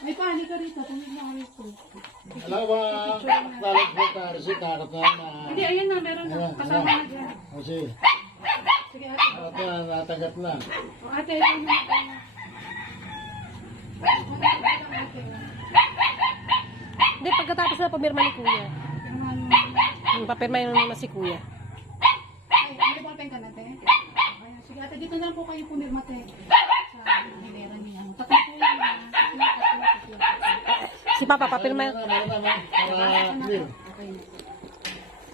Ay, paano ka rito? Tumig na ako rito. Alam ba, talag mo tayo si Karot na. Hindi, ayun na, meron na. Kasama na dyan. Kasi, Sige, ate. ate, natagat na. O, ate, ito na. Hindi, pagkatapos na pumirma ni Kuya. Papirma yun naman si Kuya. Ay, may ballpen ka na, te? Ayan, sige, ate, dito na lang po kayo pumirma, te. Sa hilera niya. Tatlo po yan, ha? Tatlo. Si Papa, papirma. Meron naman, para clear. Okay.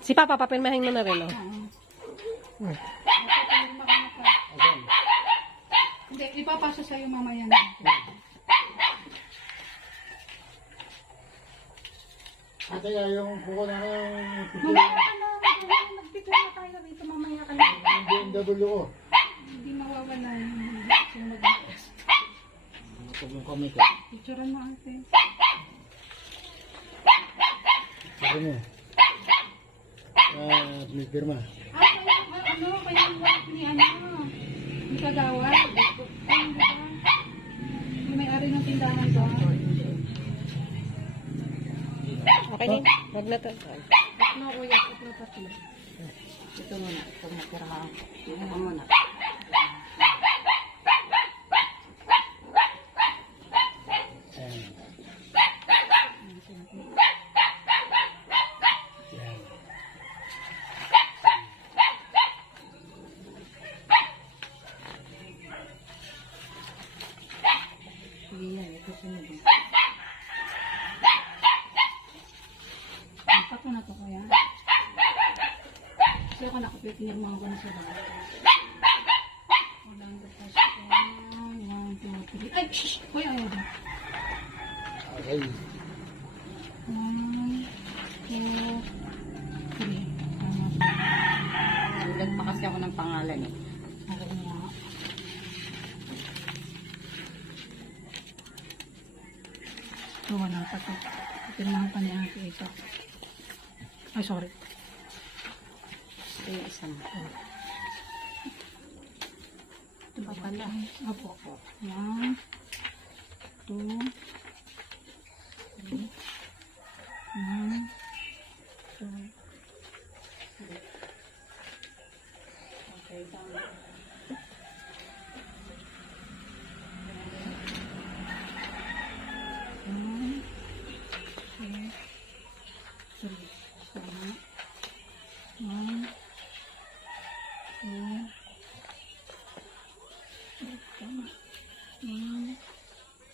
Si Papa, papirmahin mo na rin, oh. Pumirma ka na, te. Asan? Hindi, ipapasa sa'yo mamaya na. Ate, yung kuko na yung Mamaya ka na, nagpipil na tayo rito, mamaya ka na. BMW ko. Hindi mawawala yung mag-iwas. Ito yung kami ko. Picturean mo, ate. Sabi mo. May firma. Kaya yung wife ni ni Kagawa. Ayun, diba? Yung may-ari ng tindahan doon. Okay din. Wag na to. No, kuya, ito tatlo. Ito muna. Ito matirahan ko. Ito muna. Ayan. Ayan. Sige yan. Ito sunod. Tatlo na to, kuya. Kasi ako nakapipinir mga ko na sa bahay. Walang tapos. 1, 2, 3. Ay, shh! Kuya, ayaw din. Okay. 1, 2, 3. Sulat pa kasi ako ng pangalan eh. Okay nga. So, wala pa to. Pinamahan pa ni ate ito. Ay, sorry. Ito yung isang. Ito pa pala. Opo. 1,